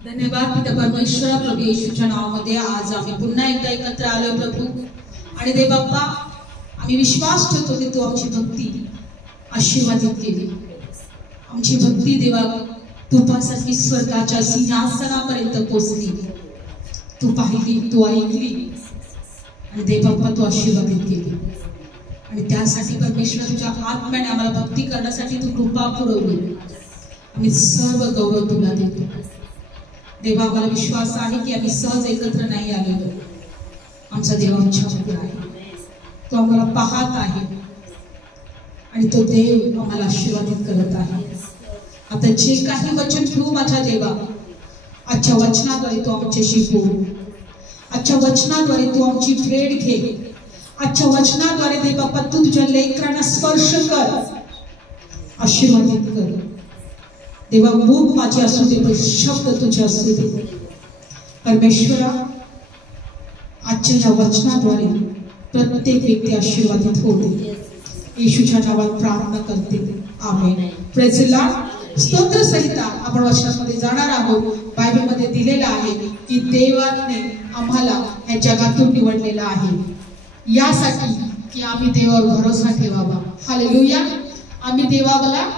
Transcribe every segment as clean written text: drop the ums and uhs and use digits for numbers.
धन्यवाद पिता परमेश्वर प्रभू येशूच्या नावामध्ये आज आम्ही पुन्हा एकदा एकत्र आलो प्रभू। आणि देव बाप्पा आम्ही विश्वास ठेवतो की तू आमची भक्ती आशीर्वादित केली। आमची भक्ती देवा तुपासारखी स्वर्गाच्या सिंहासनापर्यंत पोहोचली। तू पाहिली, तू ऐकली आणि देव बाप्पा तू आशीर्वादित केली। आणि त्यासाठी परमेश्वर तुझ्या आत्म्याने आम्हाला भक्ती करण्यासाठी तू कृपा पुरवली। आम्ही सर्व गौरव तुला देतो देवा। आम्हाला विश्वास आहे की आम्ही सहज एकत्र नाही आलेलो। आमचा देव आमच्याबरोबर आहे, तो आम्हाला पाहत आहे आणि तो देव आम्हाला आशीर्वादित करत आहे। आता जे काही वचन ठेवू माझ्या देवा, आजच्या वचनाद्वारे तू आमच्याशी बोल। आजच्या वचनाद्वारे तू आमची भेट घे। आजच्या वचनाद्वारे देव बाप्पा तू तुझ्या लेकरांना स्पर्श कर, आशीर्वादित कर देवा। मुख माझे असू दे पण शब्द तुझे असू दे परमेश्वरा। आजच्या या वचनाद्वारे प्रत्येक व्यक्ती आशीर्वादित होते। येशूच्या नावात प्रार्थना करते, आमेन। Praise the Lord. स्तोत्र संहिता आपण वचनामध्ये जाणार आहोत। बायबलमध्ये दिलेला आहे की देवाने आम्हाला या जगातून निवडलेला आहे यासाठी की आम्ही देवावर भरोसा ठेवावा। हालेलुया। आम्ही देवाला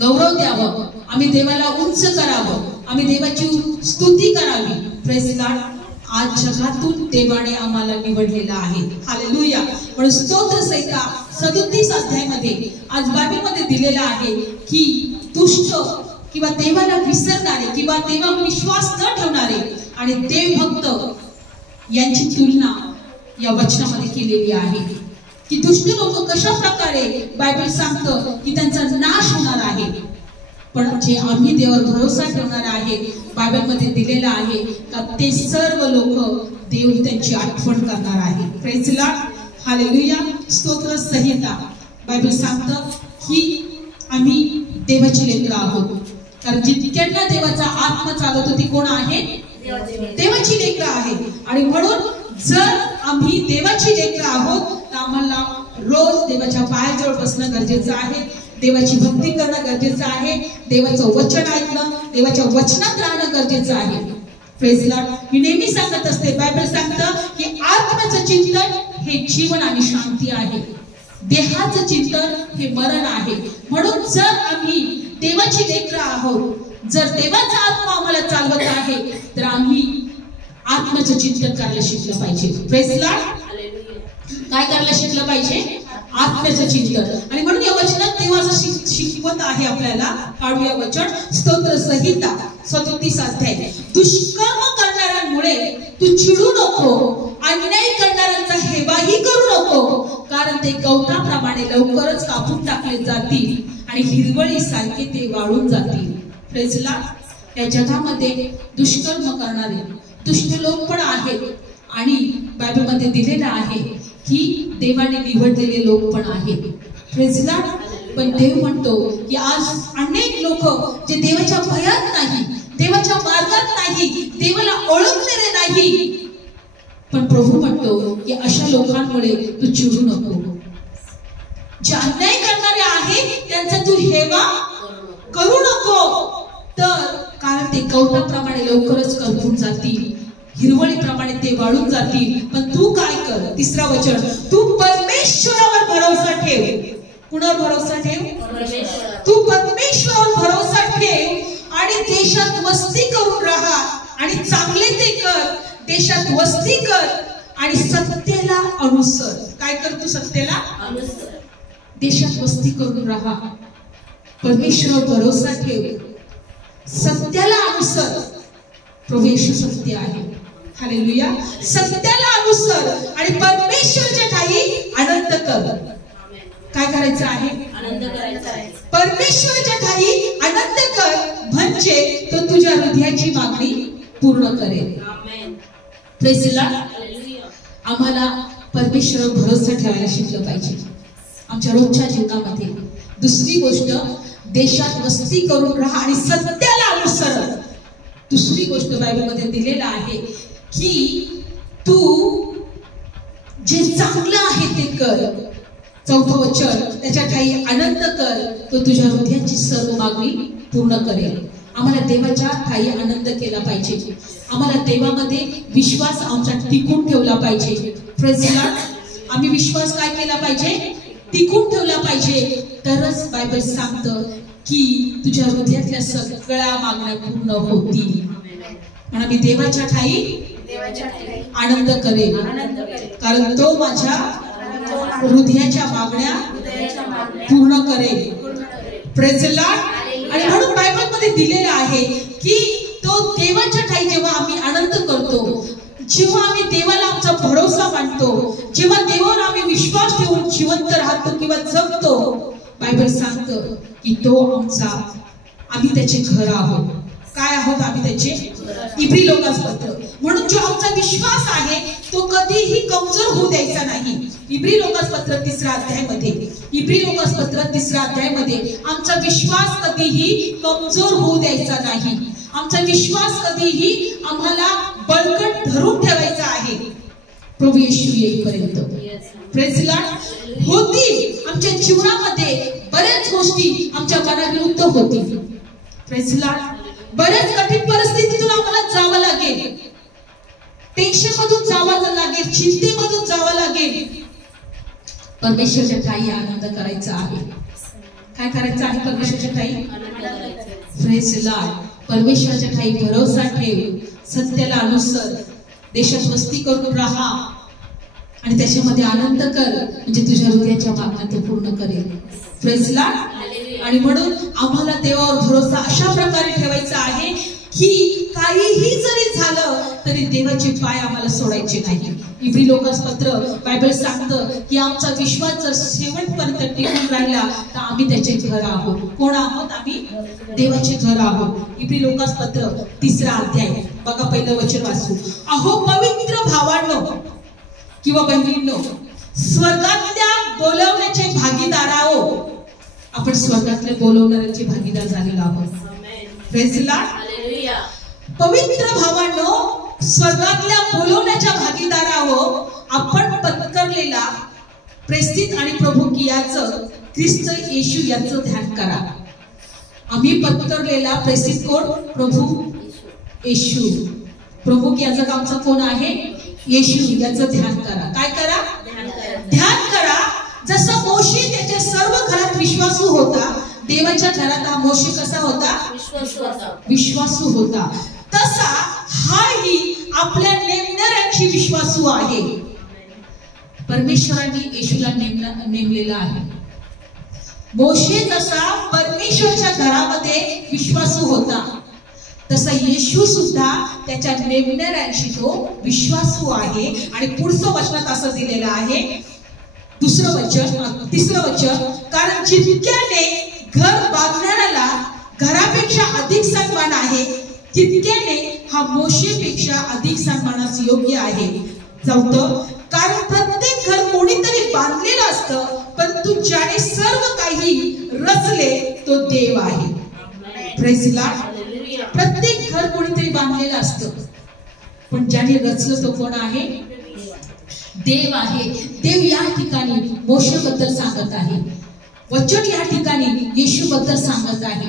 गौरव द्यावं, आम्ही देवाला उंच करावं, आम्ही देवाची स्तुती करावी। Praise the Lord. आज जगातून देवाने आम्हाला निवडलेला आहे। हालेलुया। म्हणून स्तोत्र संहिता 37 अध्यायामध्ये आज बायबलमध्ये दिलेला आहे की दुष्ट किंवा देवाला विसरणारे किंवा देवावर विश्वास न ठेवणारे आणि देवभक्त यांची तुलना या वचनामध्ये केलेली आहे की दुष्ट लोक कशा प्रकारे बायबल सांगतं की त्यांचा नाश होणार आहे। पण जे आम्ही देवावर भरोसा ठेवणार आहे बायबलमध्ये दिलेला आहे का ते सर्व लोक देव त्यांची आठवण करणार आहे। Praise the Lord. हालेलुया। स्तोत्र संहिता बायबल सांगतं की आम्ही देवाची लेकरं आहोत, कारण जितक्यांना देवाचा आत्मा चालवतो ती कोण आहे? देवाची लेकरं आहे। आणि म्हणून जर आम्ही देवाची लेकरं आहोत तर आम्हाला रोज देवाच्या पायाजवळ बसणं गरजेचं आहे, देवाची भक्ती करणं गरजेचं आहे, देवाचं वचन ऐकणं, देवाच्या वचनात राहणं गरजेचं आहे। Praise the Lord. मी नेहमी सांगत असते, बायबल सांगतं की आत्म्याचं चिंतन हे जीवन आणि शांती आहे, देहाचं चिंतन हे मरण आहे। म्हणून जर आम्ही देवाची लेकरं आहोत, जर देवाचा आत्मा आम्हाला चालवत आहे तर आम्ही आत्म्याचं चिंतन करायला शिकलं पाहिजे। Praise the Lord. काय करायला शिकलं पाहिजे? आत्म्याचं चिंतन। आणि म्हणून या वचनात देव असं शिकवत आहे आपल्याला। काढूया वचन। स्तोत्र संहिता 37 अध्याय। दुष्कर्म करणाऱ्यांमुळे तू चिडू नको, अन्याय करणाऱ्यांचा हेवाही करू नको, कारण ते गवताप्रमाणे लवकरच कापून टाकले जातील आणि हिरवळीसारखे ते वाळून जातील। Praise the Lord. या जगामध्ये दुष्कर्म करणारे दुष्ट लोक पण आहेत आणि बायबलमध्ये दिलेलं आहे की देवाने निवडलेले लोक पण आहेत। Praise the Lord. पण देव म्हणतो की आज अनेक लोक जे देवाच्या भयात नाही, देवाच्या मार्गात नाही, देवाला ओळखलेले नाही, पण प्रभू म्हणतो की अशा लोकांमुळे तू चिडू नको। जे अन्याय करणारे आहेत त्यांचा तू हेवा करू नको, तर कारण ते गवताप्रमाणे लवकरच करपून जातील, हिरवळीप्रमाणे ते वाळून जातील। पण तू काय कर? तिसरा वचन। तू परमेश्वरावर भरोसा ठेव। कुणावर भरोसा ठेव? तू परमेश्वरावर भरोसा ठेव आणि देशात वस्ती करून राहा आणि चांगले ते कर, देशात वस्ती कर आणि सत्तेला अनुसर। काय कर? तू सत्तेला अनुसर, देशात वस्ती करून राहा, परमेश्वरावर भरोसा ठेव, सत्याला अनुसर। प्रभू येशू सत्य आहे। हालेलुया। सत्याला अनुसर आणि परमेश्वराच्या ठायी आनंद कर। काय करायचं आहे? आनंद करायचा आहे। परमेश्वराच्या ठायी आनंद कर म्हणजे तो तुझ्या हृदयाची मागणी पूर्ण करेल। आमेन। Praise the Lord. आम्हाला परमेश्वरावर भरोसा ठेवायला शिकलं पाहिजे आमच्या रोजच्या जीवनामध्ये। दुसरी गोष्ट, देशात वस्ती करून राहा आणि सत्याला अनुसर। दुसरी गोष्ट बायबलमध्ये दिलेला आहे की तू जे चांगलं आहे ते कर। चौथं वचन, त्याच्या काही आनंद कर, तो तुझ्या हृदयाची सर्व मागणी पूर्ण करेल। आम्हाला देवाच्या ठाई आनंद केला पाहिजे, आम्हाला देवामध्ये विश्वास आमचा टिकून ठेवला पाहिजे. Praise the Lord. आम्ही विश्वास काय केला पाहिजे? टिकून ठेवला पाहिजे. तरच बायबल सांगतं की तुझ्या हृदयातल्या सगळ्या मागण्या पूर्ण होतील. म्हणून मी देवाच्या ठाई आनंद करेल, कारण तो माझ्या हृदयाच्या मागण्या पूर्ण करेल. Praise the Lord. आणि म्हणून बायबल मध्ये दिलेलं आहे की तो देवाच्या ठाई जेव्हा आम्ही आनंद करतो, जेव्हा आम्ही देवाला आमचा भरोसा मानतो, जेव्हा देवावर आम्ही विश्वास ठेवून जिवंत राहतो किंवा जगतो, बायबल सांगतं की तो आमचा, आम्ही त्याचे घर आहोत. काय आहोत? आम्ही त्याचे. इब्री लोकांपत्र. म्हणून जो आमचा विश्वास आहे तो कधीही कमजोर होऊ द्यायचा नाही. इब्री लोकांपत्र 3 अध्यायामध्ये, इब्री लोकांपत्र 3 अध्यायामध्ये आमचा विश्वास कधीही कमजोर होऊ द्यायचा नाही. आमचा विश्वास कधीही आम्हाला बळकट धरून ठेवायचा आहे प्रभू येशू येईपर्यंत. Praise the Lord. होती आमच्या जीवनामध्ये बऱ्याच गोष्टी आमच्या मनाविरुद्ध होतील. Praise the Lord. बऱ्याच कठीण परिस्थितीतून आम्हाला जावं लागेल, टेन्शन मधून जावं लागेल, चिंतेमधून जावं लागेल. परमेश्वरच्या ठाई आनंद करायचा आहे. काय करायचं आहे? परमेश्वरच्या ठाई. Praise the Lord. परमेश्वरच्या ठाई भरोसा ठेव, सत्याला अनुसर, देशात वस्ती करून राहा आणि त्याच्यामध्ये आनंद कर, म्हणजे तुझ्या हृदयाच्या मागण्या तो पूर्ण करेल. Praise the Lord. आणि म्हणून आम्हाला देवावर भरोसा अशा प्रकारे ठेवायचा आहे की काहीही जरी झालं तरी देवाचे पाय आम्हाला सोडायचे नाही. इब्री लोकांपत्र बायबल सांगतं की आमचा विश्वास जर शेवटपर्यंत टिकून राहिला तर आम्ही त्याचे घर आहोत. कोण आहोत? आम्ही देवाचे घर आहोत. इब्री लोकांपत्र 3 अध्याय बघा, पहिलं वचन वाचू. अहो पवित्र भावांनो किंवा बहिणींनो, स्वर्गातल्या बोलवण्याचे भागीदार आहोत. आपण स्वर्गातल्या बोलवणाऱ्याचे भागीदार झालेलो आहोत. Praise the Lord. पवित्र भावांनो, स्वर्गातल्या बोलवण्याच्या भागीदार आहोत. आपण पत्करलेला प्रेस्तित आणि प्रभू कियाचं, ख्रिस्त येशू याचं ध्यान करा. आम्ही पत्करलेला प्रेस्तित कोण? प्रभू येशू. प्रभू कियाचं कामचं कोण आहे? येशू. याचं ध्यान करा. काय करा? ध्यान करा. जसं मोशे त्याच्या सर्व घरात विश्वासू होता, देवाच्या घरात हा मोशे कसा होता? विश्वासू होता. तसा हाही आपल्या नेमणाऱ्यांची विश्वासू आहे. परमेश्वरांनी येशूला नेमलेला आहे. मोशे जसा परमेश्वरच्या घरामध्ये विश्वासू होता, तसा येशू सुद्धा त्याच्या नेमणाऱ्यांशी तो विश्वासू आहे. आणि पुढचं वचनात असं दिलेलं आहे, 3रं वचन, कारण जितक्याने घर बांधणाऱ्याला घरापेक्षा अधिक सन्मान आहे, तितक्याने हा मोशेपेक्षा अधिक सन्मानास योग्य आहे. 4, कारण प्रत्येक घर कोणीतरी बांधलेलं असतं, परंतु ज्याने सर्व काही रचले तो देव आहे. Praise the Lord. प्रत्येक घर कोणीतरी बांधलेलं असतं, पण ज्याने रचलं तो कोण आहे? देव आहे. देव या ठिकाणी मोशेबद्दल सांगत आहे. वचन या ठिकाणी येशूबद्दल सांगत आहे.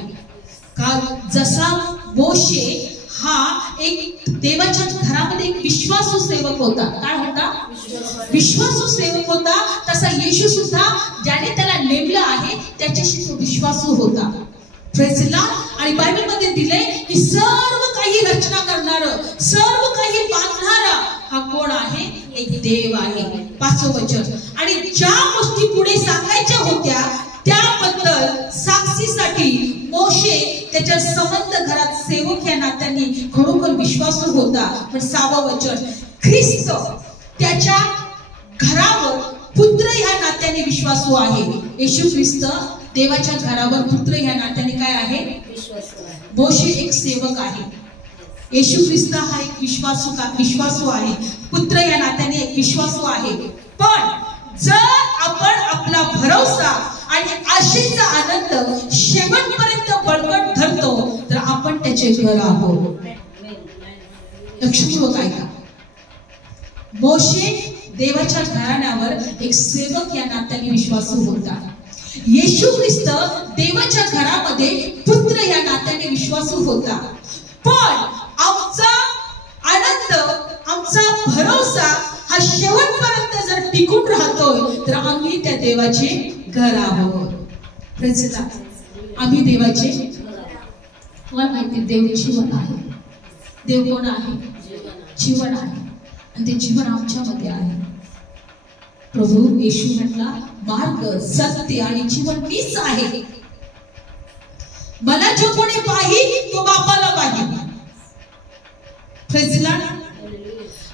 का जसा मोशे हा एक देवाच्या घरामध्ये एक विश्वासू सेवक होता. काय होता? विश्वासू सेवक होता. तसा येशू सुद्धा ज्याने त्याला नेमलं आहे त्याच्याशी तो विश्वासू होता. Praise the Lord. आणि बायबल मध्ये दिले की सर्व काही रचना करणारं, सर्व काही बांधणारा हा कोण आहे? एक देव आहे. 5वं वचन, आणि ज्या गोष्टी पुढे सांगायच्या होत्या त्याबद्दल साक्षीसाठी मोशे त्याच्या संबंध घरात सेवक या नात्याने खरोखर विश्वासू होता. पण 6वं वचन, ख्रिस्त त्याच्या घरावर पुत्र ह्या नात्याने विश्वासू आहे. येशू ख्रिस्त देवाच्या घरावर पुत्र ह्या नात्याने काय आहे? मोशे एक सेवक आहे. येशू ख्रिस्त हा एक विश्वासू आहे. पुत्र या नात्याने एक विश्वासू आहे. पण जर आपण आपला भरोसा आणि आशेचा आनंद शेवटपर्यंत बळकट धरतो तर आपण त्याचे घर आहोत. लक्षपूर्वक ऐका. मोशे देवाच्या घराण्यावर एक सेवक या नात्याने विश्वासू होता. येशू ख्रिस्त देवाच्या घरामध्ये पुत्र या नात्याने विश्वासू होता. पण आमचा आनंद, आमचा भरोसा हा शेवटपर्यंत जर टिकून राहतोय तर आम्ही त्या देवाचे घर आहोत. Praise the Lord. आम्ही देवाचे, मला माहिती देव जीवन आहे. देव कोण आहे? जीवन आहे. आणि ते जीवन आमच्यामध्ये आहे. प्रभू येशू म्हटला, मार्ग, सत्य आणि जीवन मीच आहे. मला जो कोणी पाहिल तो बापाला पाहिल. Praise the Lord.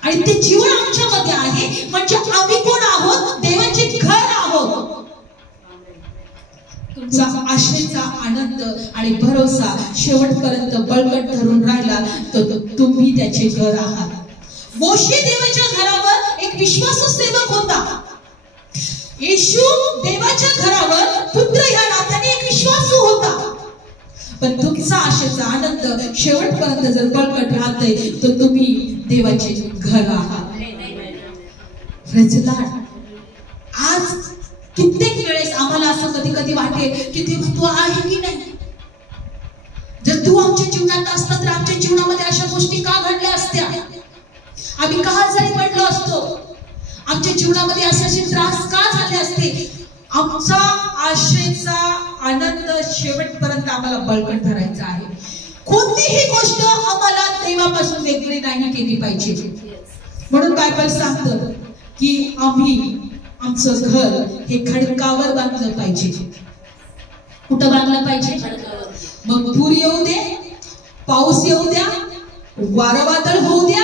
आणि ते जीवन आमच्यामध्ये आहे. म्हणजे आम्ही कोण आहोत? देवाचे घर आहोत. तुमचा आशेचा आनंद आणि भरोसा शेवटपर्यंत बळकट धरून राहिला तर तुम्ही त्याचे घर आहात. मोशे देवाच्या घरावर एक विश्वासू सेवक होता. येशू देवाच्या घरावर पुत्र या नात्याने एक विश्वासू होता. पण तुमचा आशेचा आनंद शेवटपर्यंत जर बळकट राहतोय तर तुम्ही देवाचे घर आहात. Praise the Lord. आज कित्येक वेळेस आम्हाला असं कधी कधी वाटेल की देव तू आहे की नाही. जर तू आमच्या जीवनात असता तर आमच्या जीवनामध्ये अशा गोष्टी का घडल्या असत्या? आम्ही का आजारी पडलो असतो? आमच्या जीवनामध्ये असे त्रास का झाले असते? आमचा आशेचा आनंद शेवटपर्यंत आम्हाला बळकट धरायचा आहे. कोणतीही गोष्ट आम्हाला देवापासून वेगळी नाही केली पाहिजे. म्हणून बायबल सांगतं की आम्ही आमचं घर हे खडकावर बांधलं पाहिजे. कुठं बांधलं पाहिजे? मग पूर येऊ दे, पाऊस येऊ द्या, वारं वादळ होऊ द्या,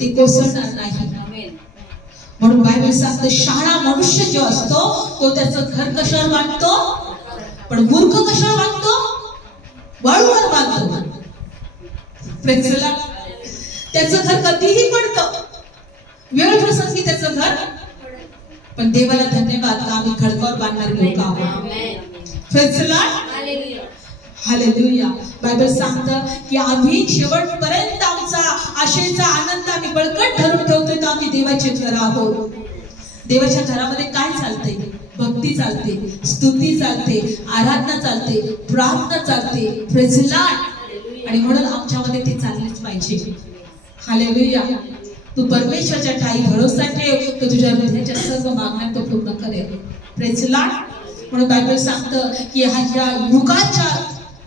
ते कोसळणार नाही. म्हणून बायबल सांगतं शहाणा मनुष्य जो असतो तो त्याचं घर कशावर बांधतो? पण मूर्ख कशावर बांधतो? वाळूवर बांधतो. Praise the Lord. त्याचं घर कधीही पडतं, वेळ प्रसंगी त्याचं घर. पण देवाला धन्यवाद का आम्ही खडकावर बांधणारे लोक आहोत. Praise the Lord. Hallelujah. Bible सांगतं की आम्ही शेवटपर्यंत आमचा आशेचा आनंद आम्ही बळकट धरून ठेवतोय तर आम्ही देवाचे घर आहोत. देवाच्या घरामध्ये काय चालते? भक्ती चालते, स्तुती चालते, आराधना चालते, प्रार्थना चालते. Praise the Lord. आणि म्हणून आमच्यामध्ये ते चाललेच पाहिजे. हालेलुया. तू परमेश्वरच्या ठाई भरोसा ठेव, तो तुझ्या हृदयाच्या सर्व मागण्या तो पूर्ण करेल. Praise the Lord. म्हणून बायबल सांगतं की ह्या युगाच्या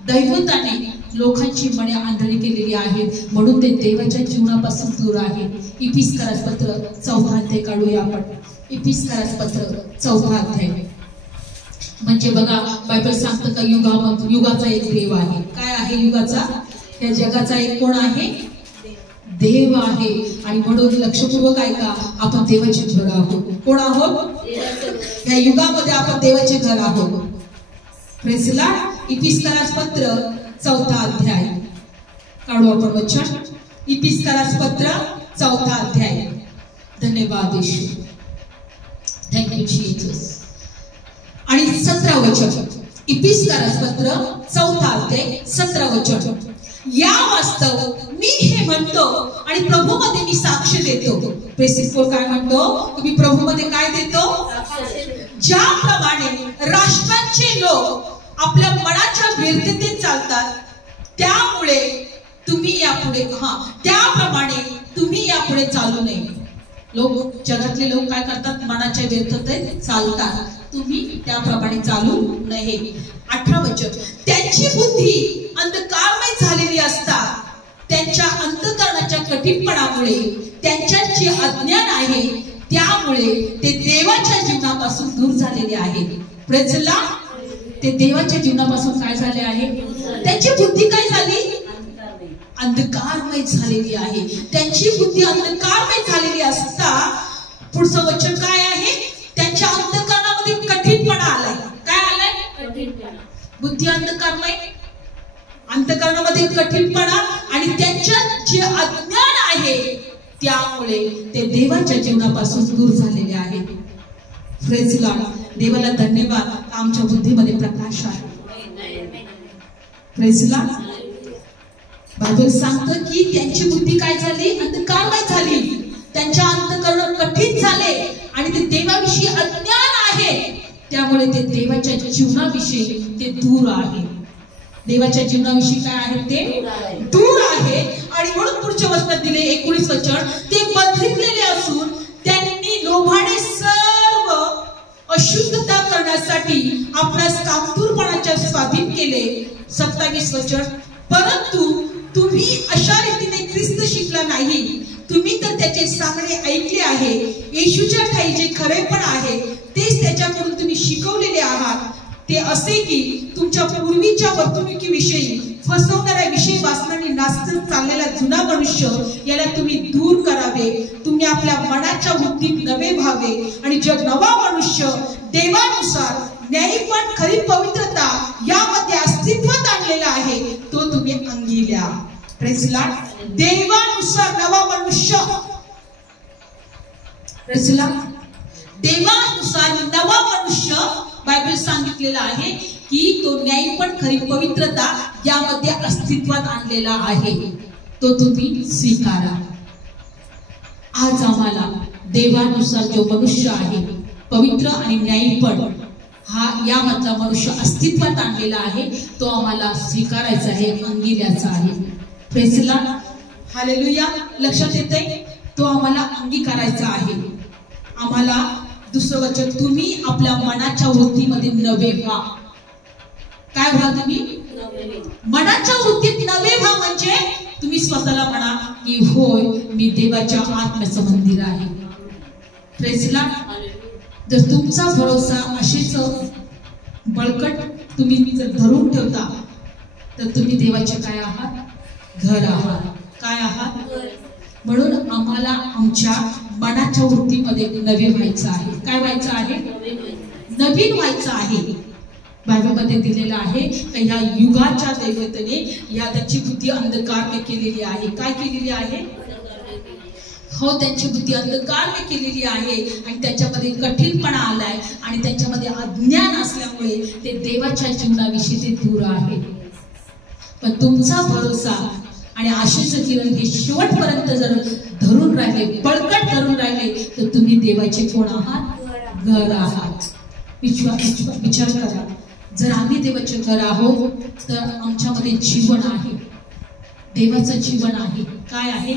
दैवताने लोकांची मने आंधळी केलेली आहेत. म्हणून ते देवाच्या जीवनापासून दूर आहे. इफिसकरास पत्र 4 अध्याय काढूया आपण. इफिसकरास पत्र 4 अध्याय. म्हणजे बघा बायबल सांगतं का युगाचा एक देव आहे. काय आहे युगाचा? या जगाचा एक कोण आहे? देव आहे. आणि म्हणून लक्षपूर्वक ऐका, आपण देवाचे घर आहोत. कोण आहोत? या युगामध्ये आपण देवाचे घर आहोत. Praise the Lord. इफिसकरास पत्र 4 अध्याय काढू आपण वचन. इफिसकरास पत्र 4 अध्याय. धन्यवाद येशू. Thank you Jesus. आणि 17 वचन. इफिसकरास पत्र 4 अध्याय 17 वचन. या वास्तव मी हे म्हणतो आणि प्रभूमध्ये मी साक्ष देतो. प्रेसिडोर काय म्हणतो? तुम्ही प्रभूमध्ये काय देतो? ज्याप्रमाणे राष्ट्रांचे लोक आपल्या मनाच्या व्यर्थतेत चालतात त्यामुळे तुम्ही यापुढे त्याप्रमाणे तुम्ही यापुढे चालू नये. लोक, जगातले लोक काय करतात? मनाच्या व्यर्थतेत चालतात. तुम्ही त्याप्रमाणे चालू नये. 18 वचन. त्यांची बुद्धी अंधकारमय झालेली असता त्यांच्या अंतःकरणाच्या कठीणपणामुळे त्यांच्यात जे अज्ञान आहे त्यामुळे ते देवाच्या जीवनापासून दूर झालेले आहेत. Praise the Lord. ते देवाच्या जीवनापासून काय झाले आहे? त्यांची बुद्धी काय झाली? अंधकारमय झालेली आहे. त्यांची बुद्धी अंधकारमय झालेली असता पुढचं वचन काय आहे? त्यांच्या अंतःकरणामध्ये कठीणपणा आलाय. काय आलाय? कठीणपणा. बुद्धी अंधकारमय, अंतःकरणामध्ये कठीणपणा आणि त्यांच्यात जे अज्ञान आहे त्यामुळे ते देवाच्या जीवनापासून दूर झालेले आहेत. Praise the Lord. देवाला धन्यवाद, आमच्या बुद्धीमध्ये प्रकाश आहे. Praise the Lord. बायबल सांगतं की त्यांची बुद्धी काय झाली? अंधकारमय झाली. त्यांच्या अंतःकरण कठीण झाले आणि ते देवाविषयी अज्ञान आहे त्यामुळे ते देवाच्या जीवनाविषयी ते दूर आहे. देवाच्या जीवनाविषयी काय आहे? ते दूर आहे. आणि म्हणून पुढच्या वचनात दिले 19 वचन, ते बंधितलेले असून त्यांनी लोभाने सर्व अशुद्धता करण्यासाठी आपणास कामतूरपणाच्या स्वाधीन केले. 27 वचन, परंतु तुम्ही अशा रीतीने ख्रिस्त शिकला नाही. तुम्ही तर त्याचे सांगणे ऐकले आहे. येशूच्या ठाई जे खरेपण आहे तेच त्याच्याकडून तुम्ही शिकवलेले आहात. ते असे की तुमच्या पूर्वीच्या वर्तणुकीविषयी फसवणाऱ्या विषय वासनांनी नाचत चाललेला जुना मनुष्य याला तुम्ही दूर करावे. तुम्ही आपल्या मनाच्या वृत्तीत नवे व्हावे आणि जो नवा मनुष्य देवानुसार न्यायीपण खरी पवित्रता यामध्ये अस्तित्वात आणलेला आहे तो तुम्ही अंगी घ्या. Praise Lord. देवानुसार नवा मनुष्य, प्रेज लॉर्ड, देवानुसार नवा मनुष्य बायबल सांगितलेला आहे की तो न्यायीपण खरी पवित्रता यामध्ये अस्तित्वात आणलेला आहे. तो तुम्ही स्वीकारा. आज आम्हाला देवानुसार जो मनुष्य आहे पवित्र आणि न्यायीपण हा यामधला मनुष्य अस्तित्वात आणलेला आहे तो आम्हाला स्वीकारायचा आहे, अंगी घ्यायचा आहे. Praise Lord. हालेलुया. लक्षात येतंय? तो आम्हाला अंगीकारायचा आहे. आम्हाला दुसरं वचन, तुम्ही आपल्या मनाच्या वृत्तीमध्ये नवे व्हा. काय व्हा? तुम्ही मनाच्या वृत्तीत नवे व्हा. म्हणजे तुम्ही स्वतःला म्हणा की होय मी देवाच्या आत्म्याचं मंदिर आहे. Praise Lord. जर तुमचा भरोसा असेच बळकट तुम्ही जर धरून ठेवता तर तुम्ही देवाचे काय आहात? घर आहात. काय आहात? म्हणून आम्हाला आमच्या मनाच्या वृत्तीमध्ये नवे व्हायचं आहे. काय व्हायचं आहे? नवीन व्हायचं आहे. बायबलमध्ये दिलेलं आहे की ह्या युगाच्या दैवतेने या त्याची बुद्धी अंधकारने केलेली आहे. काय केलेली आहे? हो, त्यांची बुद्धी अंधकारने केलेली आहे आणि त्याच्यामध्ये कठीणपणा आलाय आणि त्यांच्यामध्ये अज्ञान असल्यामुळे ते देवाच्या जीवनाविषयी ते दूर आहे. पण तुमचा भरोसा आणि आशेचं किरण हे शेवटपर्यंत जर धरून राहिले, बळकट धरून राहिले तर तुम्ही देवाचे कोण आहात? घर आहात. विचार करा. जर आम्ही देवाचे घर आहोत तर आमच्यामध्ये जीवन आहे. देवाचं जीवन आहे. काय आहे?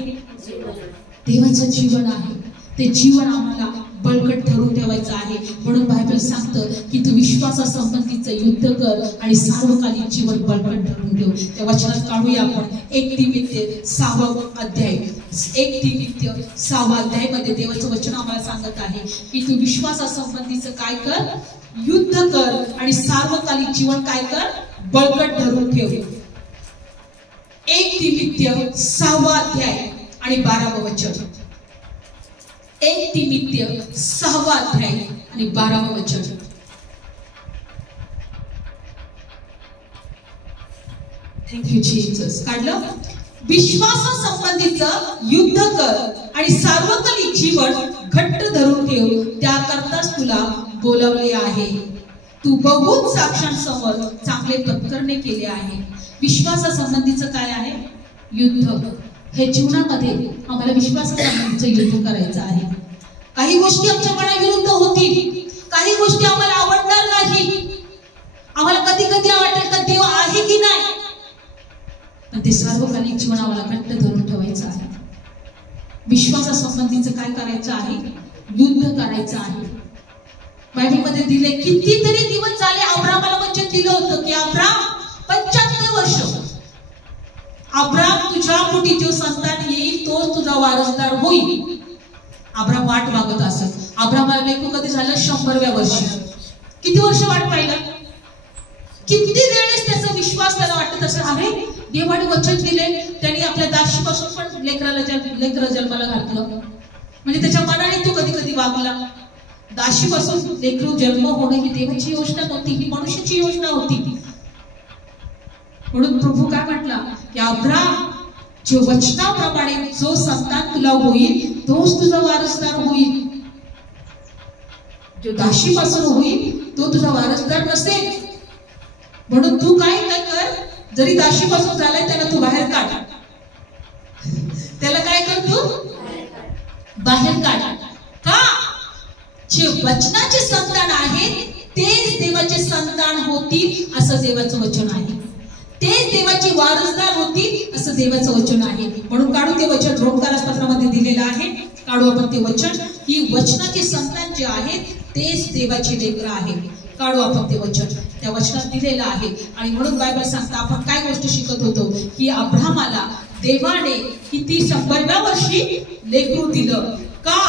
देवाचं जीवन आहे. ते जीवन आम्हाला बळकट धरून ठेवायचं आहे. म्हणून बायबल सांगतं की तू विश्वासासंबंधीचं युद्ध कर आणि सार्वकालिक जीवन बळकट धरून ठेव. त्या वचनात काढूया आपण 1 तिमोथेय 6 अध्याय. 1 तिमोथेय 6 अध्यायामध्ये देवाचं वचन आम्हाला सांगत आहे की तू विश्वासासंबंधीचं काय कर? युद्ध कर आणि सार्वकालिक जीवन काय कर? बळकट धरून ठेव. 1 तिमोथेय 6 अध्याय आणि 12 वचन. 1 तिमोथेय 6 अध्याय आणि 12 वचन. Thank you Jesus. काढलं? विश्वासासंबंधीचं युद्ध कर आणि सार्वकालिक जीवन घट्ट धरून ठेव. त्याकरताच तुला बोलावले आहे. तू बहुत साक्षांसमोर चांगले पत्करणे केले आहे. विश्वासासंबंधीचं काय आहे? युद्ध. हे जीवनामध्ये आम्हाला विश्वासासंबंधीचं युद्ध करायचं आहे. काही गोष्टी आमच्या मनाविरुद्ध होतील, काही गोष्टी आम्हाला आवडणार नाही. आम्हाला कधी कधी वाटेल का देव आहे की नाही, पण ते सार्वकालिक जीवन आम्हाला घट्ट धरून ठेवायचं आहे. विश्वासासंबंधीचं काय करायचं आहे? युद्ध करायचं आहे. बायबलमध्ये दिले कितीतरी दिवस झाले अब्राहमाला वचन दिलं होतं की अब्राहम 75 वर्ष, अब्राहम तुझ्या पोटी जो संतान येईल तोच तुझा वारसदार होईल. अब्राहम वाट मागत असत. अब्राहमाला लेकरू कधी झालं? 100व्या वर्षी. किती वर्ष वाट पाहिलं? किती वेळेस त्याचा विश्वास त्याला वाटत असं, अरे देवाने वचन दिले, त्यांनी आपल्या दाशीपासून पण लेकरं जन्माला घातलं. म्हणजे त्याच्या मनाने तो कधी कधी वागला. दाशीपासून लेकरू जन्म होणं ही देवाची योजना नव्हती, ही मनुष्याची योजना होती. म्हणून प्रभू काय म्हटला की अब्राहम, जो वचनाप्रमाणे जो संतान तुला होईल तोच तुझा वारसदार होईल. जो दाशीपासून होईल तो तुझा वारसदार नसेल. म्हणून तू काय कर, जरी दाशीपासून झालाय त्याला तू बाहेर काढ. त्याला काय कर? तू बाहेर काढ. का? जे वचनाचे संतान आहेत ते देवाचं वचन आहे. तेच देवाची वारसदार होतील असं देवाचं वचन आहे. म्हणून काढू ते वचन, रोमकारासपत्रामध्ये दिलेलं आहे. काढू आपण ते वचन. ही वचनाचे संतान जे आहेत तेच देवाची लेकरं आहेत. काढू आपण ते वचन, त्या वचनात दिलेलं आहे. आणि म्हणून बायबल सांगता आपण काय गोष्ट शिकत होतो की अब्राहमाला देवाने किती 100व्या वर्षी लेकरू दिलं. का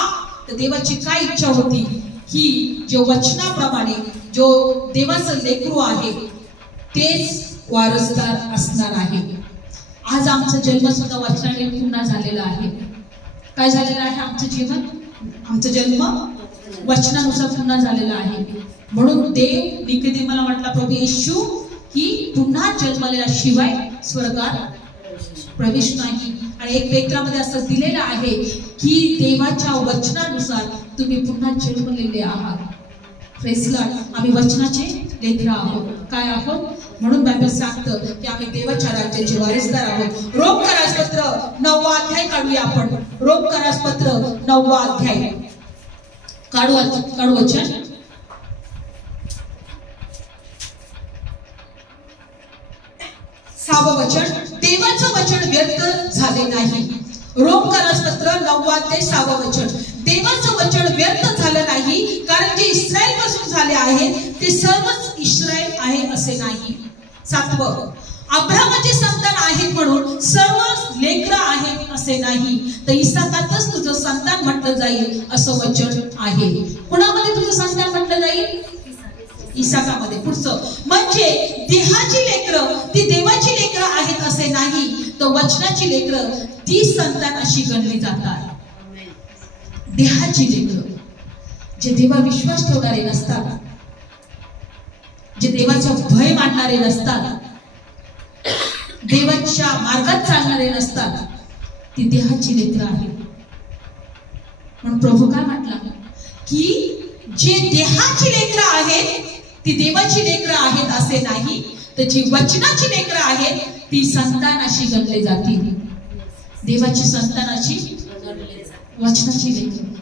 तर देवाची काय इच्छा होती की जो वचनाप्रमाणे जो देवाचं लेकरू आहे तेच वारसदार असणार आहे. आज आमचा जन्म सुद्धा वचनाने पूर्ण झालेला आहे. काय झालेलं आहे? आमचं जीवन, आमचा जन्म वचनानुसार पूर्ण झालेला आहे. म्हणून देव निकोदेमाला म्हटला, प्रभू येशू की पुन्हा जन्मलेला शिवाय स्वर्गात प्रवेश नाही. आणि एक पेत्रामध्ये असं दिलेलं आहे की देवाच्या वचनानुसार तुम्ही पुन्हा जन्मलेले आहात. Praise Lord. आम्ही वचनाचे लेकरं आहोत. काय आहोत? म्हणून बायबल सांगतं की आम्ही देवाच्या राज्याचे वारसदार आहोत. रोमकारासपत्र 9वा अध्याय काढूया आपण. रोमकारासपत्र 9वा अध्याय काढू वचन. सहावं वचन. देवाचं वचन व्यर्थ झाले नाही. रोमकारासपत्र 9वा अध्याय 6वं वचन. देवाचं वचन व्यर्थ झालं नाही, कारण जे इस्रायल पासून झाले आहे ते सर्वच इस्रायल आहे असे नाही. 7वं. अब्राहमाचे संतान आहेत म्हणून सर्व लेकरं आहेत असे नाही, तर इसाकातच तुझं संतान म्हटलं जाईल असं वचन आहे. कुणामध्ये तुझं संतान म्हटलं जाईल? इसाकामध्ये. पुढचं म्हणजे देहाची लेकरं ती देवाची लेकरं आहेत असे नाही, तर वचनाची लेकरं ती संतान अशी गणली जातात. देहाची लेकरं जे देवा विश्वास ठेवणारे नसतात, जे देवाचा भय मानणारे नसतात, देवाच्या मार्गात चालणारे नसतात, ती देहाची लेकरं आहेत. म्हणून प्रभू काय म्हटला की जे देहाची लेकरं आहेत ती देवाची लेकरं आहेत असे नाही, तर जी वचनाची लेकरं आहेत ती संतान अशी गणले जातील. देवाची संतानाची वचनाची लेकरं.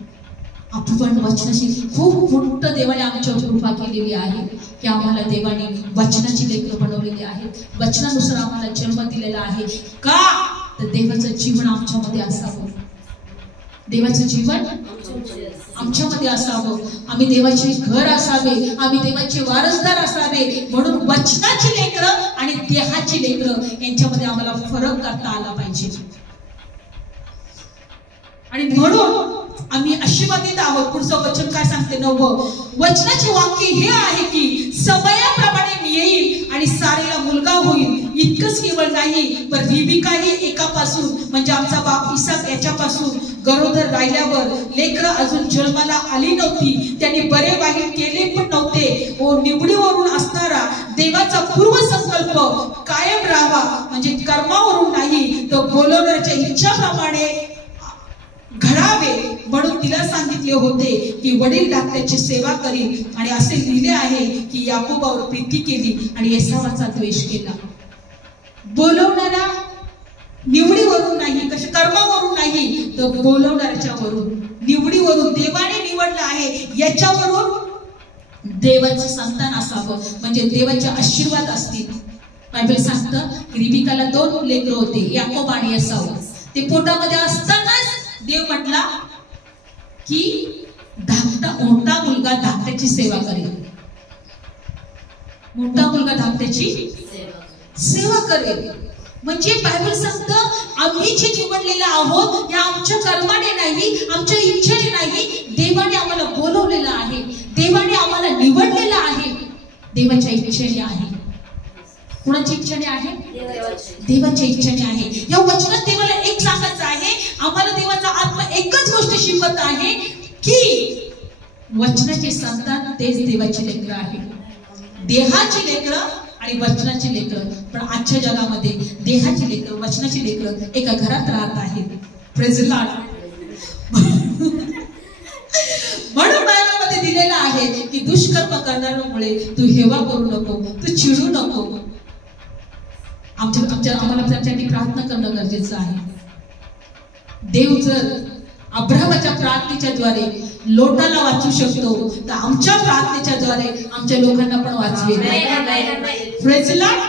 आपण वचनाची खूप मोठं देवाने आमच्यावर कृपा केलेली आहे की आम्हाला देवाने वचनाची लेकरं बनवलेली आहेत. वचनानुसार आम्हाला जन्म दिलेला आहे. का तर देवाचं जीवन आमच्यामध्ये असावं, देवाचं जीवन आमच्यामध्ये असावं, आम्ही देवाचे घर असावे, आम्ही देवाचे वारसदार असावे. म्हणून वचनाची लेकरं आणि देहाची लेकरं यांच्यामध्ये आम्हाला फरक करता आला पाहिजे. आणि म्हणून आम्ही आशीर्वादित आहोत. पुढचं वचन काय सांगते? 9वं. वचनाचे वाक्य हे आहे की समयाप्रमाणे मी येईल आणि सारेला मुलगा होईल. इतकंच केवळ नाही, पण रिबिकाही एकापासून म्हणजे आमचा बाप इसाक याच्यापासून गरोदर राहिल्यावर लेकरं अजून जन्माला आली नव्हती, त्यांनी बरे वाईट केले पण नव्हते. व निवडीवरून असणारा देवाचा पूर्व संकल्प कायम राहावा, म्हणजे कर्मावरून नाही तर बोलवण्याच्या इच्छाप्रमाणे घडावे. म्हणून तिला सांगितले होते की वडील धाकट्याची सेवा करील. आणि असे लिहिले आहे की याकोबावर प्रीती केली आणि एसावाचा द्वेष केला. बोलवणारा निवडीवरून नाही, कशा कर्मावरून नाही तर बोलवणाऱ्याच्या वरून, निवडीवरून. देवाने निवडलं आहे याच्यावरून देवाचं संतान असावं, म्हणजे देवाचे आशीर्वाद असतील. बायबल सांगतं रिबिकाला 2 लेकरं होते, याकोब आणि एसाव. ते पोटामध्ये असतानाच देव म्हटला की मोठा मुलगा धाकट्याची सेवा करेल, मोठा मुलगा धाकट्याची सेवा करेल. म्हणजे बायबल सांगतं आम्ही जे निवडलेले आहोत या आमच्या कर्माने नाही, आमच्या इच्छेने नाही, देवाने आम्हाला बोलवलेलं आहे, देवाने आम्हाला निवडलेलं आहे, देवाच्या इच्छेने आहे. कुणाची इच्छेने आहे? देवाच्या इच्छेने आहे. या वचनात देवाला एक सांगायचं आहे, आम्हाला देवाचा आत्मा एकच गोष्ट शिकवत आहे की वचनाचे संतान तेच देवाची लेकरं आहे. देहाची लेकरं आणि वचनाची लेकरं. पण आजच्या जगामध्ये देहाची लेकरं वचनाची लेकरं एका घरात राहत आहेत. Praise Lord. म्हणून बायबलमध्ये दिलेलं आहे की दुष्कर्म करणाऱ्यामुळे तू हेवा करू नको, तू चिडू नको. आम्हाला त्यासाठी प्रार्थना करणं गरजेचं आहे. देव जर अब्राहमाच्या प्रार्थनेच्या द्वारे लोटाला वाचू शकतो, तर आमच्या प्रार्थनेच्या द्वारे आमच्या लोकांना पण वाचवेल. Praise the Lord.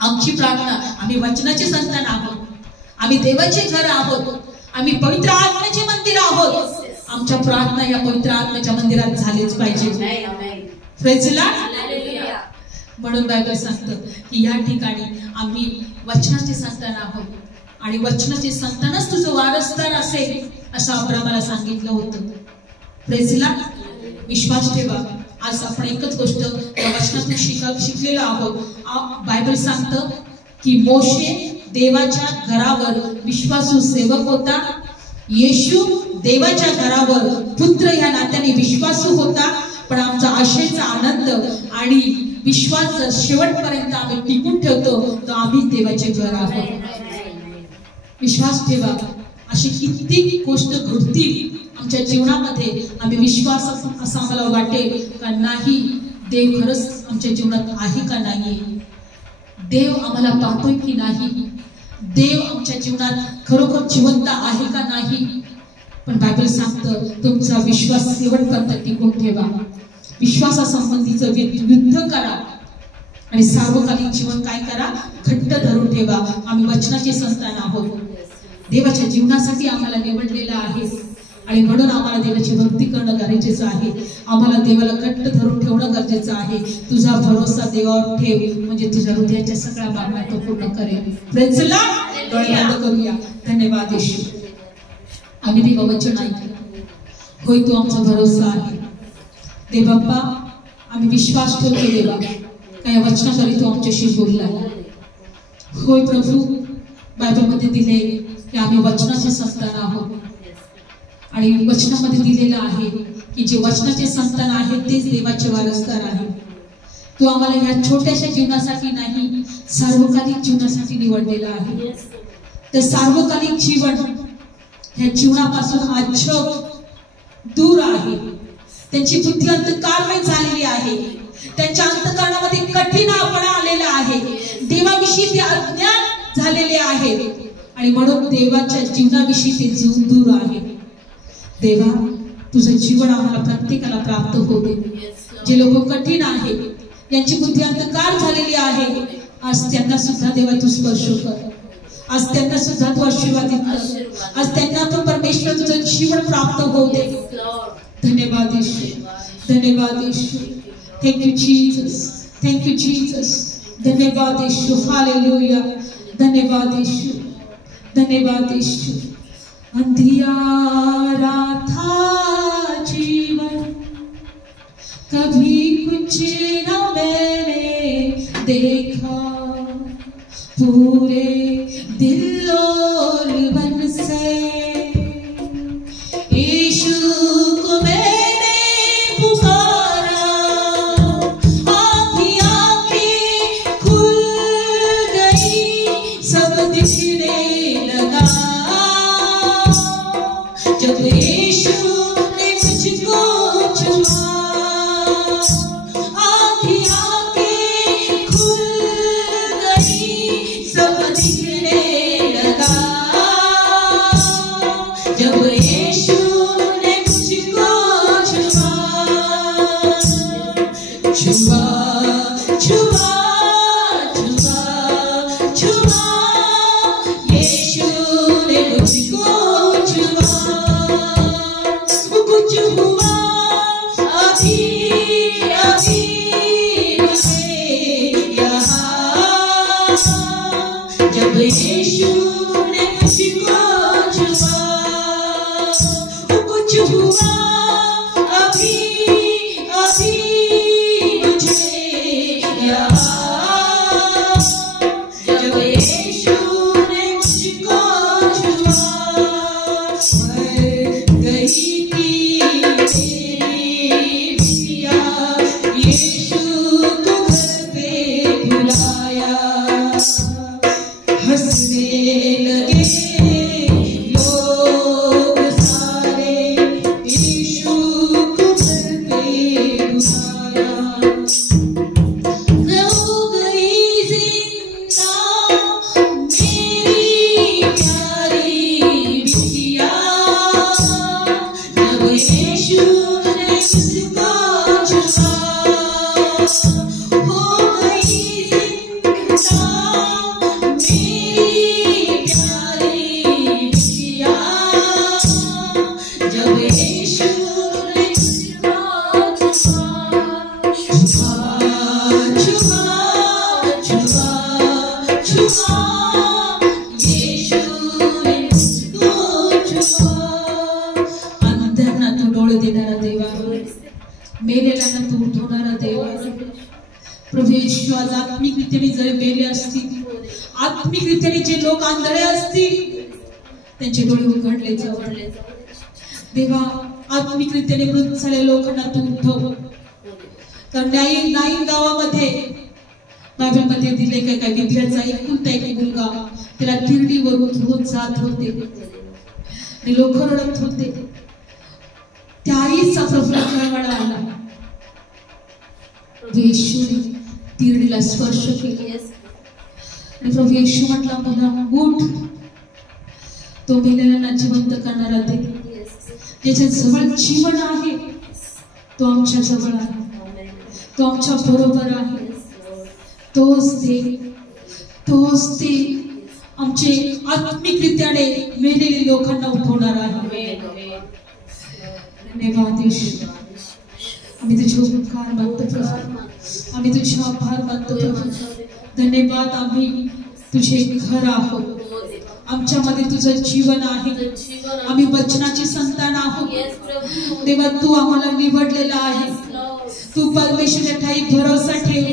आमची प्रार्थना, आम्ही वचनाचे संतान आहोत, आम्ही देवाचे घर आहोत, आम्ही पवित्र आत्म्याचे मंदिर आहोत. आमच्या प्रार्थना या पवित्र आत्म्याच्या मंदिरात झालीच पाहिजे. Praise the Lord. म्हणून बायबल सांगतं की या ठिकाणी आम्ही वचनाचे संतान आहोत आणि वचनाचे संतानच तुझं वारसदार असेल असं अब्राहमाला सांगितलं होतं. Praise the Lord. विश्वास ठेवा. आज आपण एकच गोष्ट या वचनातून शिकलेलो आहोत. बायबल सांगतं की मोशे देवाच्या घरावर विश्वासू सेवक होता, येशू देवाच्या घरावर पुत्र या नात्याने विश्वासू होता. पण आमचा आशेचा आनंद आणि विश्वास जर शेवटपर्यंत आम्ही टिकून ठेवतो तर आम्ही देवाचे घर आहोत. विश्वास ठेवा. अशी कित्येक गोष्ट घडतील आमच्या जीवनामध्ये. आम्ही विश्वास असं आम्हाला वाटेल का नाही, देव खरंच आमच्या जीवनात आहे का नाही, देव आम्हाला पाहतोय की नाही, देव आमच्या जीवनात खरोखर जिवंत आहे का नाही. पण बायबल सांगतं तुमचा विश्वास शेवटपर्यंत टिकून ठेवा. विश्वासासंबंधीचं युद्ध करा आणि सार्वकालिक जीवन काय करा, घट्ट धरून ठेवा. आम्ही वचनाचे संतान आहोत, देवाच्या जीवनासाठी आम्हाला निवडलेलं आहे आणि म्हणून आम्हाला देवाची भक्ती करणं गरजेचं आहे. आम्हाला देवाला घट्ट धरून ठेवणं गरजेचं आहे. तुझा भरोसा देवावर ठेव, म्हणजे तुझ्या हृदयाच्या सगळ्या मागण्या तो पूर्ण करेल. Praise the Lord. डोळे बंद करूया. धन्यवाद येशू. आम्ही देवा वचन ऐकलं, होय तू आमचा भरोसा आहे. देव बाप्पा, आम्ही विश्वास ठेवतो देवा का या वचनाद्वारे तू आमच्याशी बोलला. होय प्रभू, बायबलमध्ये दिले की आम्ही वचनाचे संतान आहोत आणि वचनामध्ये दिलेलं आहे की जे वचनाचे संतान आहेत तेच देवाचे वारसदार आहेत. तू आम्हाला ह्या छोट्याशा जीवनासाठी नाही, सार्वकालिक जीवनासाठी निवडलेलं आहे. तर सार्वकालिक जीवन ह्या जीवनापासून आज जग दूर आहे. त्यांची बुद्धी अंधकारमय झालेली आहे, त्यांच्या अंतःकरणामध्ये कठीणपणा आलेला आहे, देवाविषयी ते अज्ञान झालेले आहेत आणि म्हणून देवाच्या जीवनाविषयी ते दूर आहे. देवा, तुझं जीवन आम्हाला प्रत्येकाला प्राप्त होऊ दे. जे लोक कठीण आहेत, यांची बुद्धी अंधकार झालेली आहे, आज त्यांना सुद्धा देवा तू स्पर्श कर. आज त्यांना सुद्धा तू आशीर्वादित कर. आज त्यांना तो परमेश्वर तुझं जीवन प्राप्त होऊ दे. धन्यवाद येशू. धन्यवाद येशू. Thank you Jesus. Thank you Jesus. धन्यवाद येशू. हालेलुया. धन्यवाद येशू. धन्यवाद येशू. अंधियारा था जीवन, कभी कुछ न मैंने देखा, पूरे दिल और मन से यीशु को मैंने पुकारा, आँखें खुल गई, सब दिखने लगा. जब यीशु ने मुझको छुआ, आँखें खुल गई, सब दिखने लगा. जब यीशु ने मुझको छुआ, छुआ, छुआ, छुआ, छुआ, यीशु ने मुझको कुछ हुआ अभी अभी मुझे यहाँ, जब यीशु ने मुझको छुआ. कुछ हुआ अभी अभी मुझे यहाँ, जब यीशु ने मुझको छुआ. गई थी यीशु को घर पे बुलाया, हंसने लगे लोग सारे, यीशु को घर पे बुलाया. हो गई जिंदा मेरी प्यारी बिटिया, रीतीने जर मेले असतील, आत्मिक रीतीने जे लोक आंधळे असतील त्यांचे डोळे उघडले जावे देवा. आत्मिक रीतीने मृत झालेल्या लोकांना तू उठव. तर नाही गावामध्ये बायबलमध्ये दिले काय विद्याचा एकुलता एक मुलगा त्याला तिरडीवरून घेऊन जात होते आणि लोक रडत होते. त्या आईचा प्रभूला कळवळा आला. येशूने तिरडीला स्पर्श केला आणि प्रभू येशू म्हटला मला उठ. तो मेलेल्यांना जिवंत करणारा देव, ज्याच्या जवळ जीवन आहे तो आमच्या जवळ आहे, तो आमच्या बरोबर आहे. तोच ते आमचे आत्मिकरित्याने मेलेले लोकांना उठवणार आहे. धन्यवाद येशू. आम्ही तुझे उपकार मानतो प्रभू, आम्ही तुझे आभार मानतो प्रभू. धन्यवाद. आम्ही तुझे घर आहोत, आमच्यामध्ये तुझं जीवन आहे, आम्ही वचनाची संतान आहोत देवा. तू आम्हाला निवडलेला आहे. तू परमेश्वराच्या ठाई भरोसा ठेव.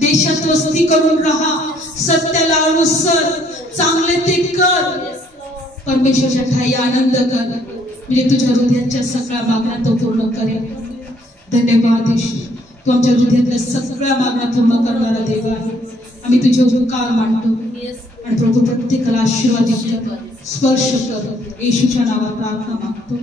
देशात वस्ती करून राहा, सत्याला अनुसर, चांगले ते कर. परमेश्वराच्या ठाई आनंद कर, म्हणजे तुझ्या हृदयाच्या सगळ्या मागण्या तो पूर्ण करेल. धन्यवाद येशू. तू आमच्या हृदयातल्या सगळ्या मागण्या पूर्ण करणारा देव आहे. आम्ही तुझे उपकार मानतो आणि प्रभू प्रत्येकाला आशीर्वादित कर, स्पर्श कर. येशूच्या नावात प्रार्थना मागतो.